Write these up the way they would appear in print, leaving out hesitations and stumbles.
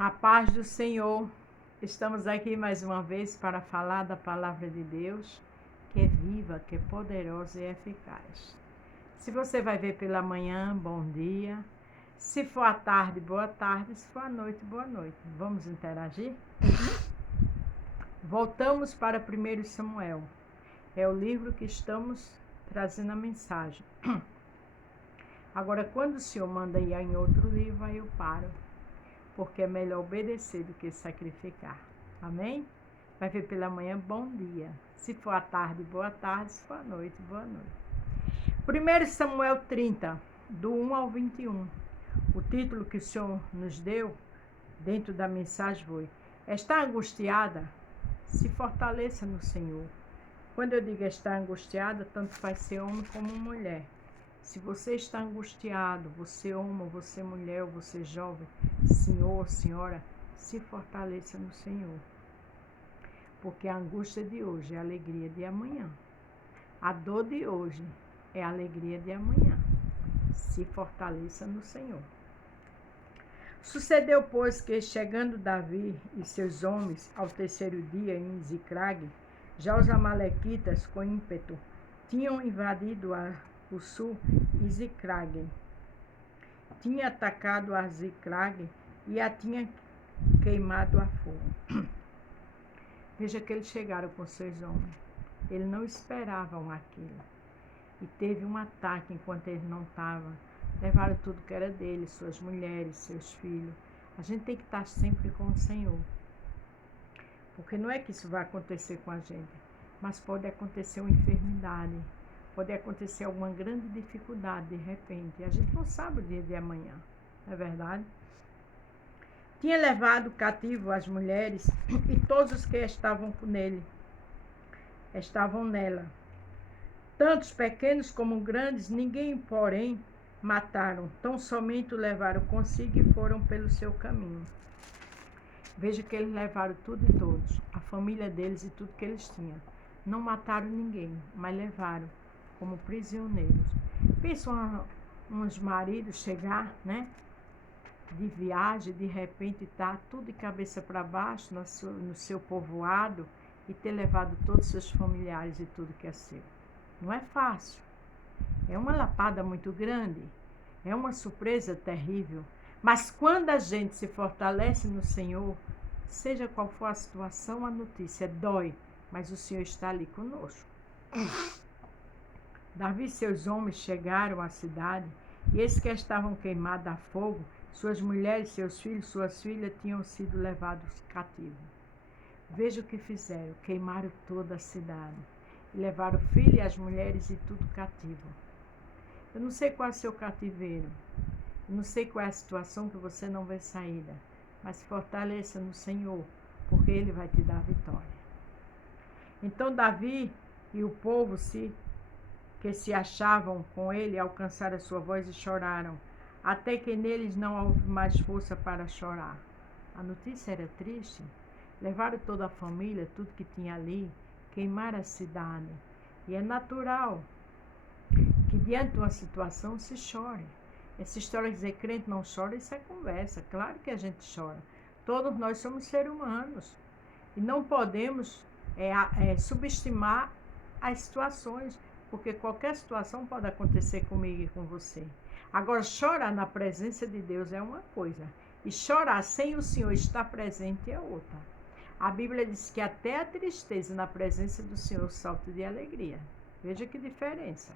A paz do Senhor, estamos aqui mais uma vez para falar da palavra de Deus, que é viva, que é poderosa e eficaz. Se você vai ver pela manhã, bom dia. Se for à tarde, boa tarde. Se for à noite, boa noite. Vamos interagir? Voltamos para 1 Samuel. É o livro que estamos trazendo a mensagem. Agora, quando o Senhor manda ir em outro livro, aí eu paro. Porque é melhor obedecer do que sacrificar. Amém? Vai ver pela manhã, bom dia. Se for à tarde, boa tarde. Se for à noite, boa noite. 1 Samuel 30, do 1 ao 21. O título que o Senhor nos deu, dentro da mensagem, foi: Está angustiada? Se fortaleça no Senhor. Quando eu digo estar angustiada, tanto faz ser homem como mulher. Se você está angustiado, você homem, você mulher, você jovem, senhor, senhora, se fortaleça no Senhor. Porque a angústia de hoje é a alegria de amanhã. A dor de hoje é a alegria de amanhã. Se fortaleça no Senhor. Sucedeu, pois, que, chegando Davi e seus homens ao terceiro dia em Ziclague, já os amalequitas, com ímpeto, tinham invadido o sul e Ziclague. Tinha atacado a Ziclague e a tinha queimado a fogo. Veja que eles chegaram com seus homens. Eles não esperavam aquilo. E teve um ataque enquanto eles não estavam. Levaram tudo que era deles, suas mulheres, seus filhos. A gente tem que estar sempre com o Senhor. Porque não é que isso vai acontecer com a gente, mas pode acontecer uma enfermidade, pode acontecer alguma grande dificuldade de repente. A gente não sabe o dia de amanhã, não é verdade? Tinha levado cativo as mulheres e todos os que estavam nela. Tantos pequenos como grandes, ninguém, porém, mataram, tão somente o levaram consigo e foram pelo seu caminho. Veja que eles levaram tudo e todos, a família deles e tudo que eles tinham. Não mataram ninguém, mas levaram como prisioneiros. Pensam uns maridos chegar, né, de viagem, de repente tá tudo de cabeça para baixo no seu povoado e ter levado todos os seus familiares e tudo que é seu. Não é fácil. É uma lapada muito grande. É uma surpresa terrível. Mas quando a gente se fortalece no Senhor, seja qual for a situação, a notícia dói, mas o Senhor está ali conosco. Davi e seus homens chegaram à cidade, e esses que estavam queimados a fogo, suas mulheres, seus filhos, suas filhas, tinham sido levados cativos. Veja o que fizeram: queimaram toda a cidade, e levaram o filho e as mulheres e tudo cativo. Eu não sei qual é o seu cativeiro, eu não sei qual é a situação que você não vê saída, mas fortaleça no Senhor, porque Ele vai te dar a vitória. Então Davi e o povo que se achavam com ele alcançaram a sua voz e choraram, até que neles não houve mais força para chorar. A notícia era triste. Levaram toda a família, tudo que tinha ali, queimaram a cidade. E é natural que diante de uma situação se chore. Essa história de dizer crente não chora, isso é conversa. Claro que a gente chora. Todos nós somos seres humanos. E não podemos subestimar as situações, porque qualquer situação pode acontecer comigo e com você. Agora, chorar na presença de Deus é uma coisa, e chorar sem o Senhor estar presente é outra. A Bíblia diz que até a tristeza na presença do Senhor salta de alegria. Veja que diferença.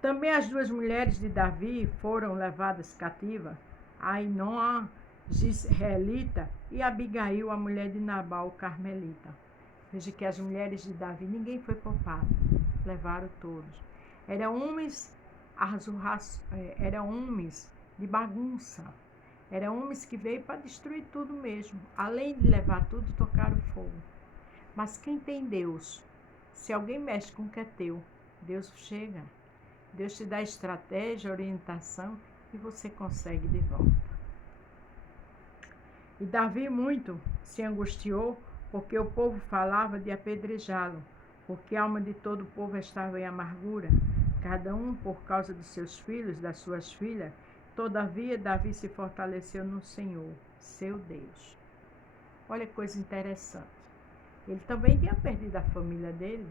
Também as duas mulheres de Davi foram levadas cativas, Ainoã, Gisraelita, e Abigail, a mulher de Nabal, o carmelita. Veja que as mulheres de Davi, ninguém foi poupado, levaram todos. Eram homens de bagunça, eram homens que veio para destruir tudo mesmo. Além de levar tudo, tocaram fogo. Mas quem tem Deus, se alguém mexe com o que é teu, Deus chega. Deus te dá estratégia, orientação e você consegue de volta. E Davi muito se angustiou, porque o povo falava de apedrejá-lo, porque a alma de todo o povo estava em amargura, cada um por causa dos seus filhos, das suas filhas, Todavia, Davi se fortaleceu no Senhor, seu Deus. Olha que coisa interessante. Ele também tinha perdido a família dele.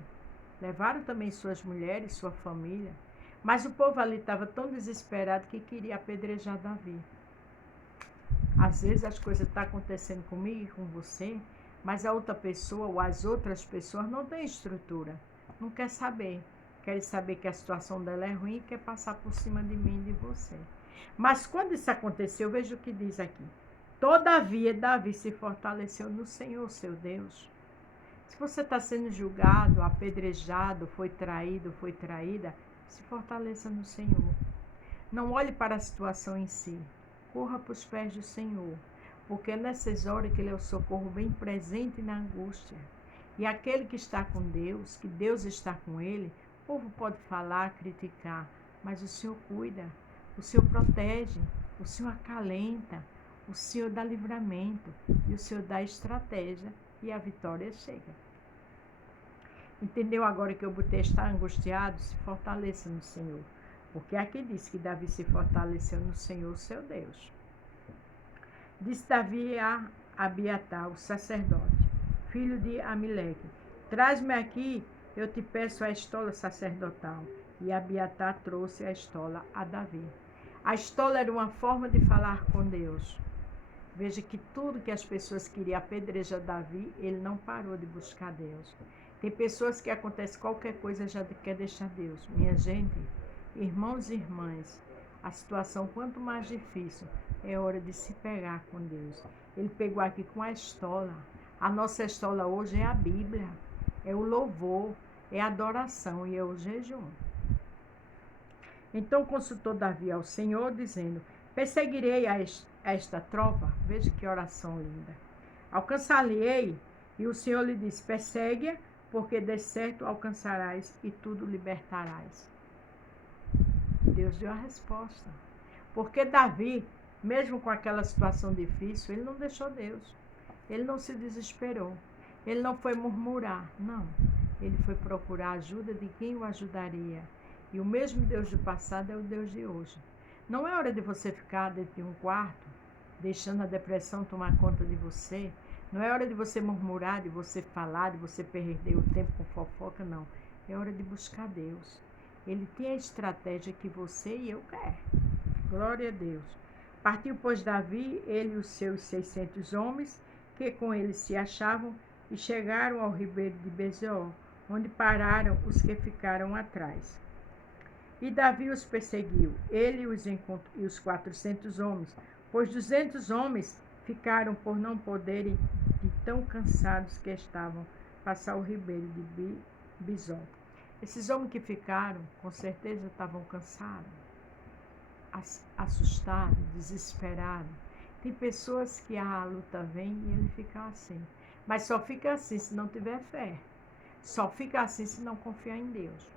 Levaram também suas mulheres, sua família. Mas o povo ali estava tão desesperado que queria apedrejar Davi. Às vezes as coisas estão acontecendo comigo e com você, mas a outra pessoa ou as outras pessoas não têm estrutura. Não quer saber. Quer saber que a situação dela é ruim e quer passar por cima de mim e de você. Mas quando isso aconteceu, veja o que diz aqui. Todavia, Davi se fortaleceu no Senhor, seu Deus. Se você está sendo julgado, apedrejado, foi traído, foi traída, se fortaleça no Senhor. Não olhe para a situação em si. Corra para os pés do Senhor, porque é nessas horas que Ele é o socorro bem presente na angústia. E aquele que está com Deus, que Deus está com ele, o povo pode falar, criticar, mas o Senhor cuida, o Senhor protege, o Senhor acalenta, o Senhor dá livramento e o Senhor dá estratégia e a vitória chega. Entendeu agora que eu botei estar angustiado? Se fortaleça no Senhor. Porque aqui diz que Davi se fortaleceu no Senhor, seu Deus. Disse Davi a Abiatar, o sacerdote, filho de Amileque: traz-me aqui, eu te peço a estola sacerdotal. E Abiatar trouxe a estola a Davi. A estola era uma forma de falar com Deus. Veja que tudo que as pessoas queriam apedrejar Davi, ele não parou de buscar Deus. Tem pessoas que acontece qualquer coisa já quer deixar Deus. Minha gente, irmãos e irmãs, a situação quanto mais difícil, é hora de se pegar com Deus. Ele pegou aqui com a estola. A nossa estola hoje é a Bíblia, é o louvor, é a adoração e é o jejum. Então consultou Davi ao Senhor, dizendo: perseguirei a esta tropa. Veja que oração linda. Alcançar-lhe-ei, e o Senhor lhe disse: persegue-a, porque de certo alcançarás e tudo libertarás. Deus deu a resposta. Porque Davi, mesmo com aquela situação difícil, ele não deixou Deus. Ele não se desesperou. Ele não foi murmurar, não. Ele foi procurar a ajuda de quem o ajudaria. E o mesmo Deus do passado é o Deus de hoje. Não é hora de você ficar dentro de um quarto, deixando a depressão tomar conta de você. Não é hora de você murmurar, de você falar, de você perder o tempo com fofoca, não. É hora de buscar Deus. Ele tem a estratégia que você e eu quer. Glória a Deus. Partiu, pois, Davi, ele e os seus 600 homens, que com ele se achavam, e chegaram ao ribeiro de Bezeor, onde pararam os que ficaram atrás. E Davi os perseguiu, ele e os 400 homens, pois 200 homens ficaram por não poderem, de tão cansados que estavam, passar o ribeiro de Besor. Esses homens que ficaram, com certeza estavam cansados, assustados, desesperados. Tem pessoas que a luta vem e ele fica assim. Mas só fica assim se não tiver fé. Só fica assim se não confiar em Deus.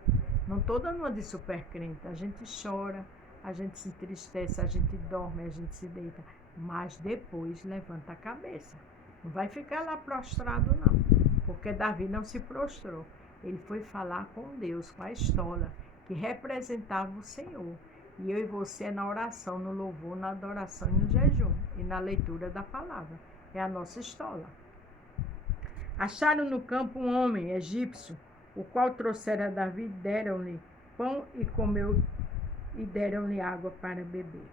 Não estou dando uma de super crente. A gente chora, a gente se entristece, a gente dorme, a gente se deita. Mas depois levanta a cabeça. Não vai ficar lá prostrado, não. Porque Davi não se prostrou. Ele foi falar com Deus, com a estola, que representava o Senhor. E eu e você na oração, no louvor, na adoração e no jejum. E na leitura da palavra. É a nossa estola. Acharam no campo um homem egípcio, o qual trouxera a Davi, deram-lhe pão e comeu, e deram-lhe água para beber.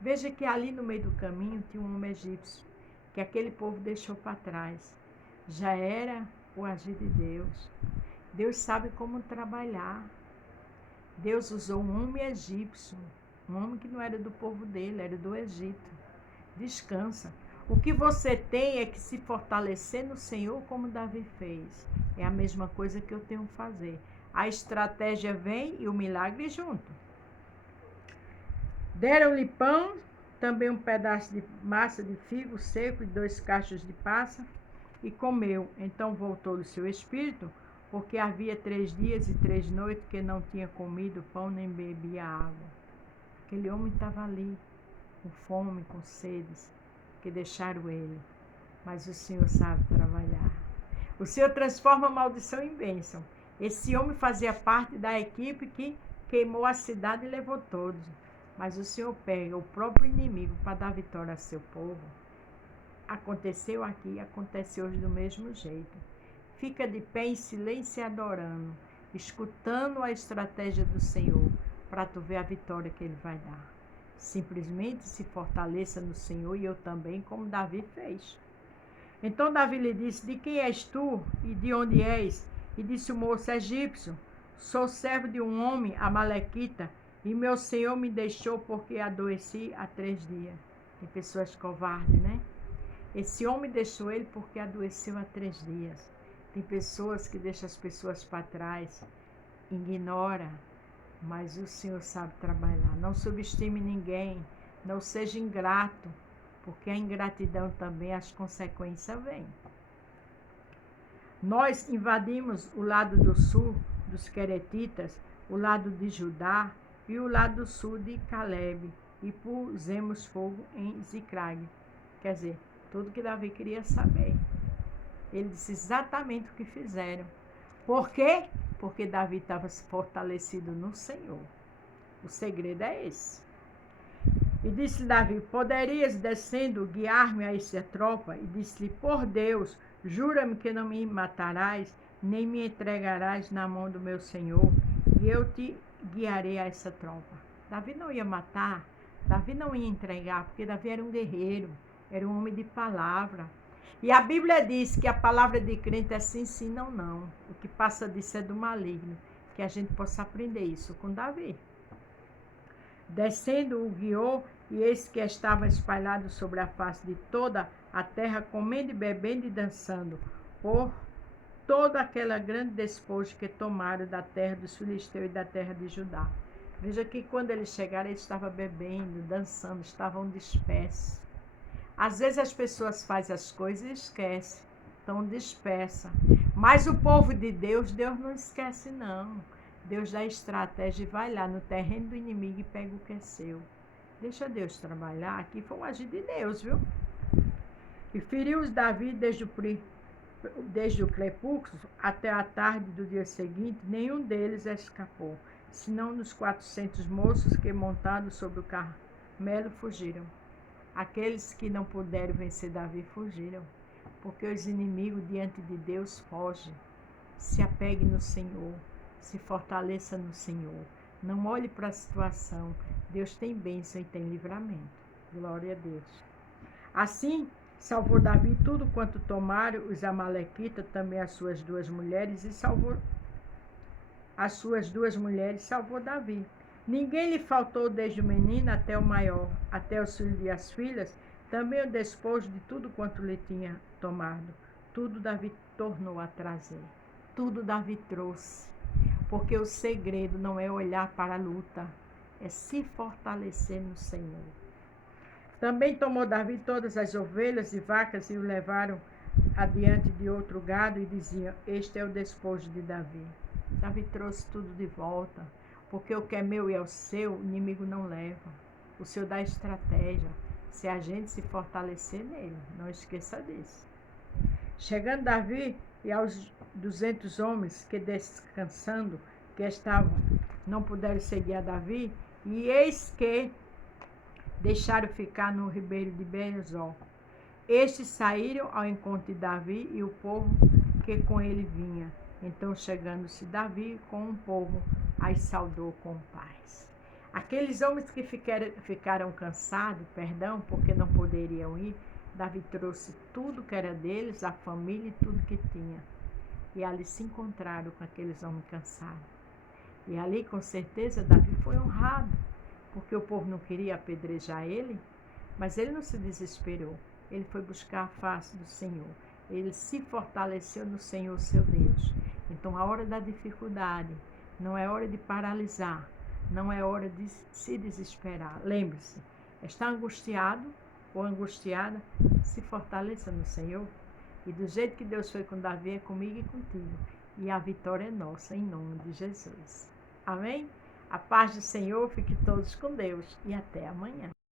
Veja que ali no meio do caminho tinha um homem egípcio, que aquele povo deixou para trás. Já era o agir de Deus. Deus sabe como trabalhar. Deus usou um homem egípcio, um homem que não era do povo dele, era do Egito. Descansa. O que você tem é que se fortalecer no Senhor como Davi fez. É a mesma coisa que eu tenho que fazer. A estratégia vem e o milagre junto. Deram-lhe pão, também um pedaço de massa de figo seco e 2 cachos de passa, e comeu. Então voltou-lhe seu espírito, porque havia 3 dias e 3 noites que não tinha comido pão nem bebia água. Aquele homem estava ali, com fome, com sedes, que deixaram ele. Mas o Senhor sabe trabalhar. O Senhor transforma a maldição em bênção. Esse homem fazia parte da equipe que queimou a cidade e levou todos. mas o Senhor pega o próprio inimigo para dar vitória a seu povo. Aconteceu aqui, acontece hoje do mesmo jeito. Fica de pé em silêncio e adorando, escutando a estratégia do Senhor, para tu ver a vitória que Ele vai dar. Simplesmente se fortaleça no Senhor, e eu também, como Davi fez. Então Davi lhe disse: de quem és tu e de onde és? E disse o moço: egípcio, sou servo de um homem amalequita, e meu senhor me deixou porque adoeci há 3 dias. Tem pessoas covardes, né? Esse homem deixou ele porque adoeceu há 3 dias. Tem pessoas que deixam as pessoas para trás, ignora, mas o Senhor sabe trabalhar. Não subestime ninguém, não seja ingrato, porque a ingratidão também, as consequências vêm. Nós invadimos o lado do sul dos Queretitas, o lado de Judá e o lado sul de Caleb, e pusemos fogo em Ziclag. Quer dizer, tudo que Davi queria saber. Ele disse exatamente o que fizeram. Por quê? Porque Davi estava fortalecido no Senhor. O segredo é esse. E disse-lhe Davi: poderias, descendo, guiar-me a essa tropa? E disse-lhe: por Deus, jura-me que não me matarás, nem me entregarás na mão do meu senhor, e eu te guiarei a essa tropa. Davi não ia matar, Davi não ia entregar, porque Davi era um guerreiro, era um homem de palavra. E a Bíblia diz que a palavra de crente é sim, sim, não, não. O que passa disso é do maligno. Que a gente possa aprender isso com Davi. Descendo o guiou, e eis que estava espalhado sobre a face de toda a terra, comendo e bebendo e dançando, por toda aquela grande despojo que tomaram da terra dos filisteus e da terra de Judá. Veja que quando eles chegaram, eles estavam bebendo, dançando, estavam dispersos. Às vezes as pessoas fazem as coisas e esquecem, estão dispersas. Mas o povo de Deus, Deus não esquece não. Deus dá estratégia e vai lá no terreno do inimigo e pega o que é seu. Deixa Deus trabalhar, aqui foi um agir de Deus, viu? E feriu-os Davi desde o crepúsculo até a tarde do dia seguinte, nenhum deles escapou, senão dos 400 moços que, montados sobre o Carmelo, fugiram. Aqueles que não puderam vencer Davi fugiram, porque os inimigos diante de Deus fogem. Se apegue no Senhor, se fortaleça no Senhor. Não olhe para a situação. Deus tem bênção e tem livramento. Glória a Deus. Assim, salvou Davi tudo quanto tomaram os amalequitas, também as suas 2 mulheres, e salvou as suas 2 mulheres, salvou Davi. Ninguém lhe faltou, desde o menino até o maior, até os filhos e as filhas, também o despojo de tudo quanto lhe tinha tomado. Tudo Davi tornou a trazer. Tudo Davi trouxe. Porque o segredo não é olhar para a luta, é se fortalecer no Senhor. Também tomou Davi todas as ovelhas e vacas e o levaram adiante de outro gado e diziam: este é o despojo de Davi. Davi trouxe tudo de volta. Porque o que é meu e é o seu, o inimigo não leva. O Senhor dá estratégia, se a gente se fortalecer nele. Não esqueça disso. Chegando Davi e aos 200 homens que descansando, que estavam, não puderam seguir a Davi, e eis que deixaram ficar no ribeiro de Bezor. Estes saíram ao encontro de Davi e o povo que com ele vinha. Então, chegando-se Davi com um povo, as saudou com paz. Aqueles homens que ficaram cansados, porque não poderiam ir, Davi trouxe tudo que era deles, a família e tudo que tinha. E ali se encontraram com aqueles homens cansados. E ali, com certeza, Davi foi honrado, porque o povo não queria apedrejar ele, mas ele não se desesperou. Ele foi buscar a face do Senhor. Ele se fortaleceu no Senhor, seu Deus. Então, a hora da dificuldade não é hora de paralisar, não é hora de se desesperar. Lembre-se, está angustiado ou angustiada, se fortaleça no Senhor. E do jeito que Deus foi com Davi, é comigo e contigo. E a vitória é nossa, em nome de Jesus. Amém? A paz do Senhor, fique todos com Deus e até amanhã.